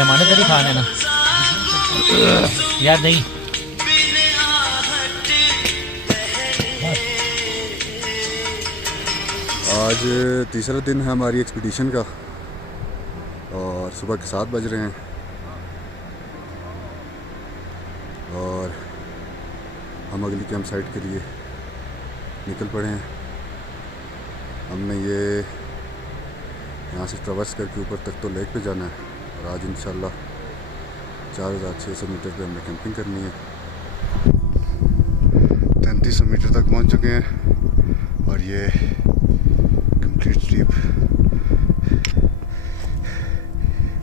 हमारे तेरी खाने ना यार नहीं। आज तीसरा दिन है हमारी एक्सपीडिशन का और सुबह के 7 बज रहे हैं और हम अगली कैंप साइट के लिए निकल पड़े हैं। हमने ये यहाँ से ट्रैवर्स करके ऊपर तक तो लेक पे जाना है और आज इंशाल्लाह 4600 मीटर पे हमने कैंपिंग करनी है। 3300 मीटर तक पहुँच चुके हैं और ये कंप्लीट स्टीप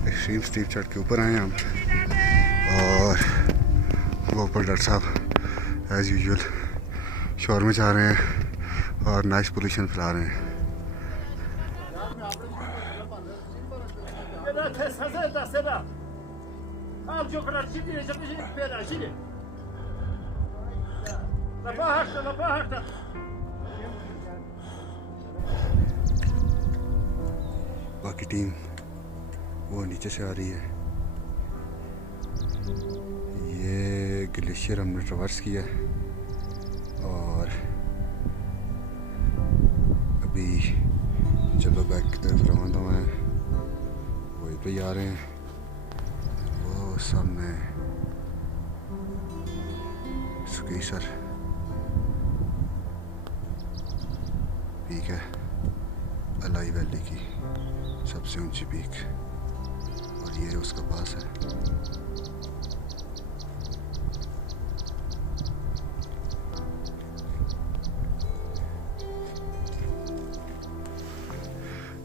एक्सट्रीम स्टीप चढ़ के ऊपर आए हैं हम और वो ऊपर डॉक्टर साहब एज़ यूजुअल शोर में जा रहे हैं और नॉइस पोल्यूशन फैला रहे हैं। बाकी टीम वो नीचे से आ रही है। ये ग्लेशियर हमने ट्रैवर्स किया और अभी चलो बैक की तरफ रवाना हुए हैं। वहीं पे आ रहे हैं वो सामने सुकेसर पीक है, अलाई वैली की सबसे ऊंची पीक और ये उसका पास है।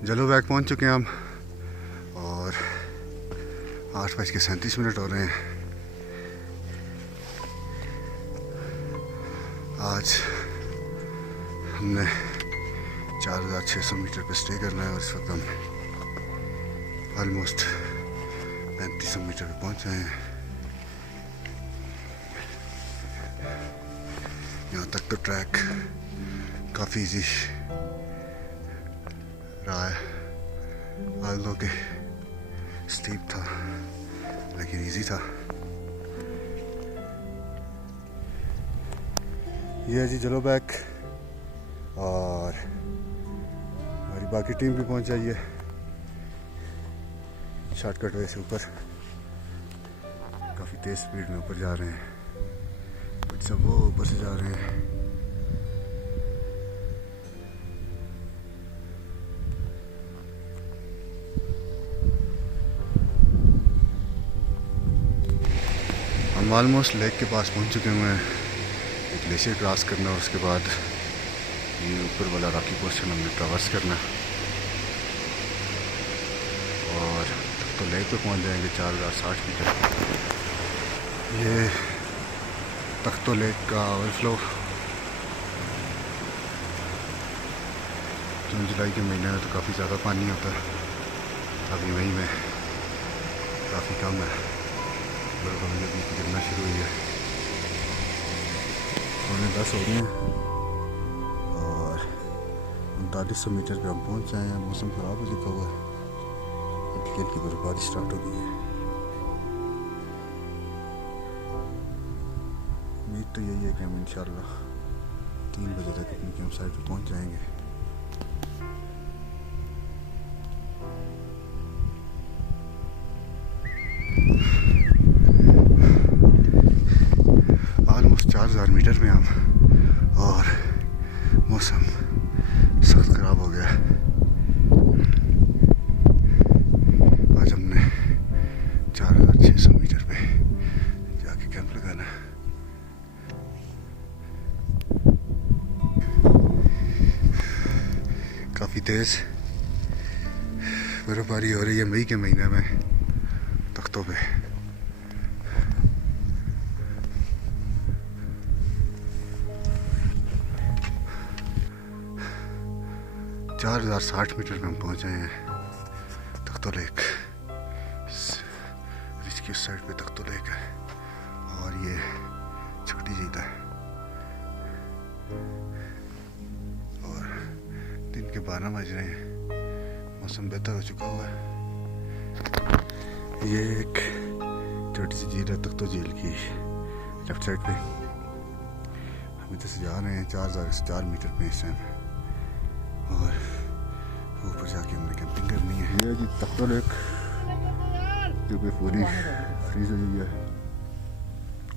जलो बैग पहुंच चुके हैं हम और 8:37 हो रहे हैं। आज हमने 4600 मीटर पे स्टे करना है और इस वक्त हम ऑलमोस्ट 3500 मीटर पे पहुंच गए हैं। यहाँ तक तो ट्रैक काफ़ी इजी रहा है, आल्दो के स्टीप था लेकिन इजी था। ये है जी जलो बैक और हमारी बाकी टीम भी पहुंच जाइए शॉर्टकट वे से ऊपर। काफ़ी तेज़ स्पीड में ऊपर जा रहे हैं, कुछ सब वो ऊपर से जा रहे हैं। हम ऑलमोस्ट लेक के पास पहुंच चुके हुए हैं। एक ग्लेशियर क्रॉस करना और उसके बाद ये ऊपर वाला रॉकी पोर्शन हमने ट्रैवर्स करना और तो लेक पे पहुंच जाएंगे 4060 मीटर। ये तख्तो लेक का ओवरफ्लो जून जुलाई के महीने में तो काफ़ी ज़्यादा पानी होता है, अभी मई में काफ़ी कम है। बर्फ़ अभी अभी गिरना शुरू हुई है। 10 हो गए हैं और 3900 मीटर पे हम पहुंच जाए हैं। मौसम ख़राब हो चुका हुआ है, हल्की हल्की बर्फबारी स्टार्ट हो गई है। उम्मीद तो यही है कि हम इंशाल्लाह 3 बजे तक अपनी कैंप साइट पे पहुंच जाएंगे। ऑलमोस्ट 4000 मीटर में हम और मौसम सख्त ख़राब हो गया। आज हमने 4600 मीटर पे जाके कैंप लगाना है। काफ़ी तेज़ बर्फबारी हो रही है मई के महीने में तख्तों पे। चार 4060 मीटर में हम पहुँचे हैं तख्तो लेक। रिच की उस साइड पे तख्तो लेक है और ये छोटी झील है और दिन के 12 बज रहे हैं। मौसम बेहतर हो चुका हुआ है। ये एक छोटी सी झील है तख्तो झील की लेफ्ट साइड पे। हम इधर से जा रहे हैं 4 मीटर पे इस टाइम, और ऊपर जाके हमने कैंपिंग करनी है। ये जी तख्तो लेक जो कि पूरी फ्रीज हुई है,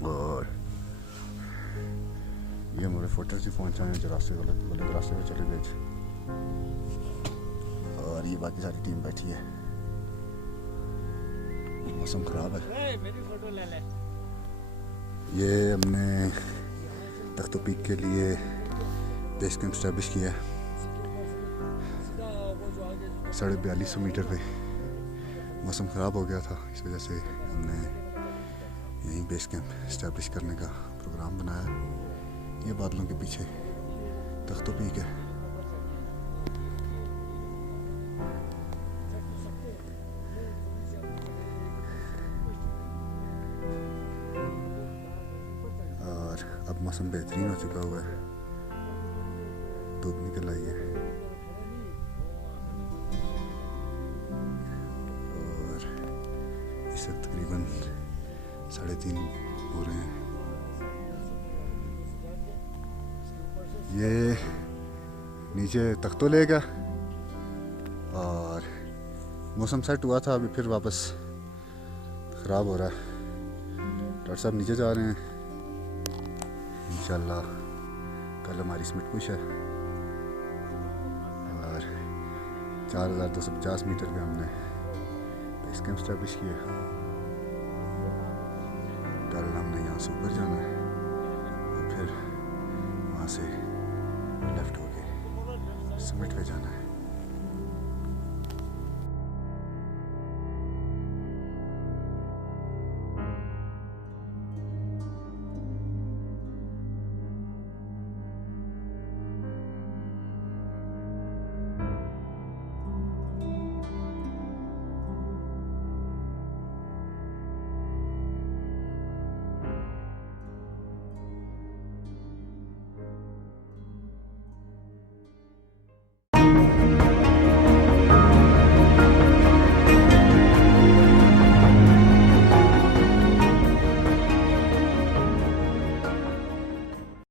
और ये हमारे फोटो से पहुंचा है जो रास्ते गलत रास्ते पे चले गए थे, और ये बाकी सारी टीम बैठी है। मौसम खराब है। मेरी फोटो ले ले। ये हमने तख्तो पीक के लिए बेस कैंप स्टैब्लिश किया है 4250 मीटर पे। मौसम ख़राब हो गया था, इस वजह से हमने यहीं बेस कैंप स्टैब्लिश करने का प्रोग्राम बनाया। ये बादलों के पीछे तख्तो पीक है। और अब मौसम बेहतरीन हो चुका हुआ है, धूप निकल आई है, और इस वक्त तकरीबन 3:30 हो रहे हैं। ये नीचे तख्तो लेगा, और मौसम सेट हुआ था, अभी फिर वापस ख़राब हो रहा है। डॉक्टर साहब नीचे जा रहे हैं। इंशाल्लाह कल हमारी स्मिट पुश है, और 4250 मीटर पे हमने बेस कैंप स्टैब्लिश किया। कल हमने यहाँ से ऊपर जाना है, और फिर वहाँ से लेफ्ट होके समिट पे जाना है।